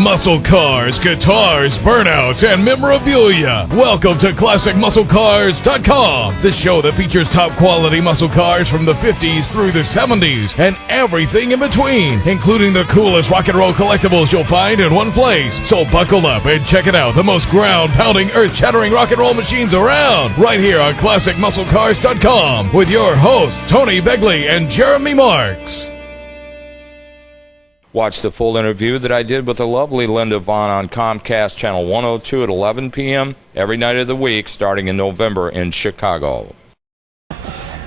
Muscle cars, guitars, burnouts, and memorabilia. Welcome to ClassicMuscleCars.com, the show that features top quality muscle cars from the 50s through the 70s and everything in between, including the coolest rock and roll collectibles you'll find in one place. So buckle up and check it out, the most ground-pounding, earth-shattering rock and roll machines around, right here on ClassicMuscleCars.com with your hosts, Tony Begley and Jeremy Marks. Watch the full interview that I did with the lovely Linda Vaughn on Comcast Channel 102 at 11 p.m. every night of the week starting in November in Chicago.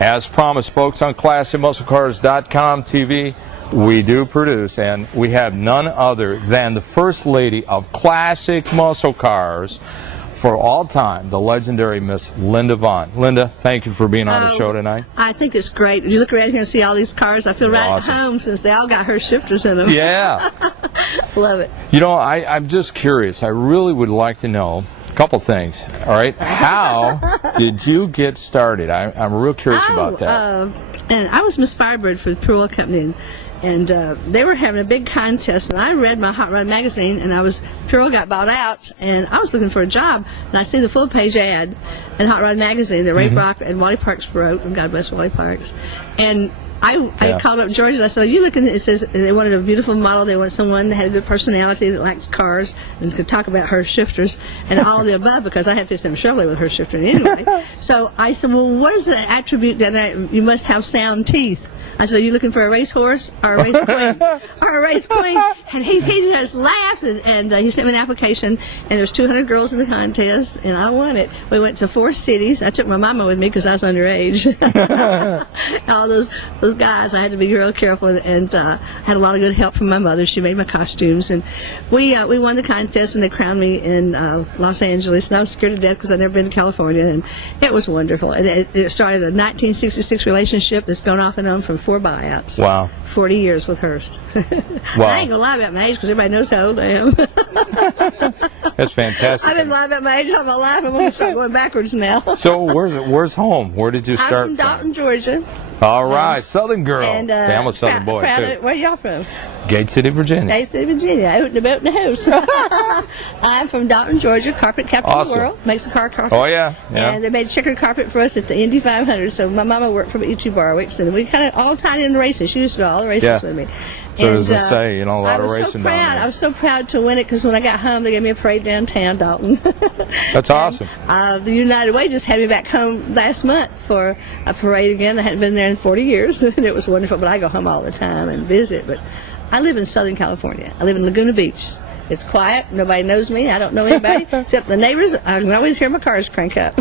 As promised, folks, on ClassicMuscleCars.com TV, we do produce, and we have none other than the First Lady of Classic Muscle Cars for all time, the legendary Miss Linda Vaughn. Linda, thank you for being on the show tonight. I think it's great. You look around here and see all these cars. I feel right at home since they all got her shifters in them. Yeah. Love it. You know, I'm just curious. I really would like to know a couple things. All right. How did you get started? I'm real curious about that. And I was Miss Firebird for the Pearl Company. And they were having a big contest, and I read my Hot Rod magazine, and Pearl got bought out, and I was looking for a job, and I see the full-page ad in Hot Rod magazine that Ray Brock and Wally Parks wrote, and God bless Wally Parks. And I called up George, and I said, "Are you looking?" It says they wanted a beautiful model. They want someone that had a good personality, that likes cars, and could talk about her shifters and all of the above, because I had 57 Chevrolet with her shifter anyway. So I said, "Well, what is the attribute that you must have sound teeth?" I said, "Are you looking for a racehorse or a race queen?" Or a race queen. And he just laughed, and he sent me an application, and there's 200 girls in the contest, and I won it. We went to 4 cities. I took my mama with me because I was underage. All those guys, I had to be real careful, and had a lot of good help from my mother. She made my costumes, and we won the contest, and they crowned me in Los Angeles, and I was scared to death because I'd never been to California, and it was wonderful. And it started a 1966 relationship that's gone off and on from 4 buyouts. Wow. 40 years with Hearst. Wow. I ain't gonna lie about my age because everybody knows how old I am. That's fantastic. I've been lying about my age all my life. I'm gonna start going backwards now. So where's home? Where did you start I'm from Dalton, Georgia. All right, Southern girl. And, I'm a Southern boy too. Where y'all from? Gate City, Virginia. Gate City, Virginia. Out in the boat in the house. I'm from Dalton, Georgia. Carpet captain of the world. Makes the car carpet. Oh yeah. And they made checkered carpet for us at the Indy 500. So my mama worked for E.T. Barwicks, and we kind of all tied in the races. She used to do all the races with me. So as I say, a lot of racing down there. I was so proud to win it because when I got home, they gave me a parade downtown Dalton. That's awesome. The United Way just had me back home last month for a parade again. I hadn't been there in 40 years, and it was wonderful. But I go home all the time and visit. But I live in Southern California. I live in Laguna Beach. It's quiet. Nobody knows me. I don't know anybody except the neighbors. I can always hear my cars crank up.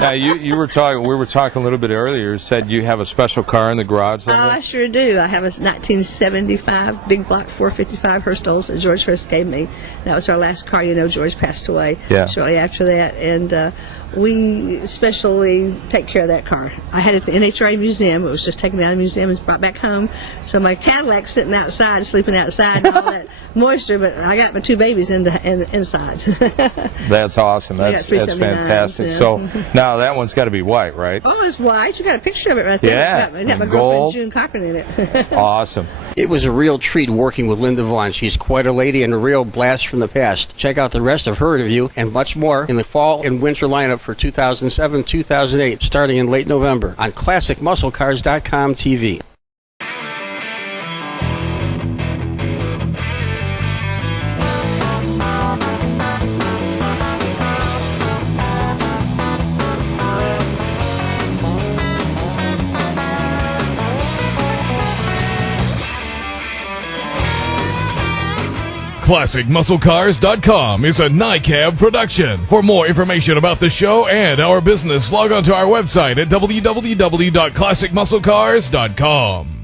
Now, we were talking a little bit earlier. You said you have a special car in the garage there? Oh, I sure do. I have a 1975 big block 455 Hearst Olds that George Hearst gave me. That was our last car. George passed away shortly after that. And we especially take care of that car. I had it at the NHRA Museum. It was just taken out of the museum and brought back home. So my Cadillac's sitting outside, sleeping outside, and all that moisture, but I got my 2 babies inside. That's awesome. That's fantastic. Yeah. So now that one's got to be white, right? Oh, it's white. You got a picture of it right there. Yeah. It's got my girlfriend June Cochran in it. Awesome. It was a real treat working with Linda Vaughn. She's quite a lady and a real blast from the past. Check out the rest of her interview and much more in the fall and winter lineup for 2007-2008, starting in late November on ClassicMuscleCars.com TV. ClassicMuscleCars.com is a NICAB production. For more information about the show and our business, log on to our website at www.ClassicMuscleCars.com.